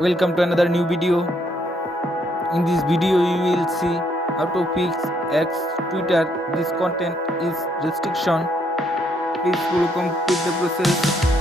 Welcome to another new video. In this video you will see how to fix X Twitter this content is restriction. Please follow complete the process.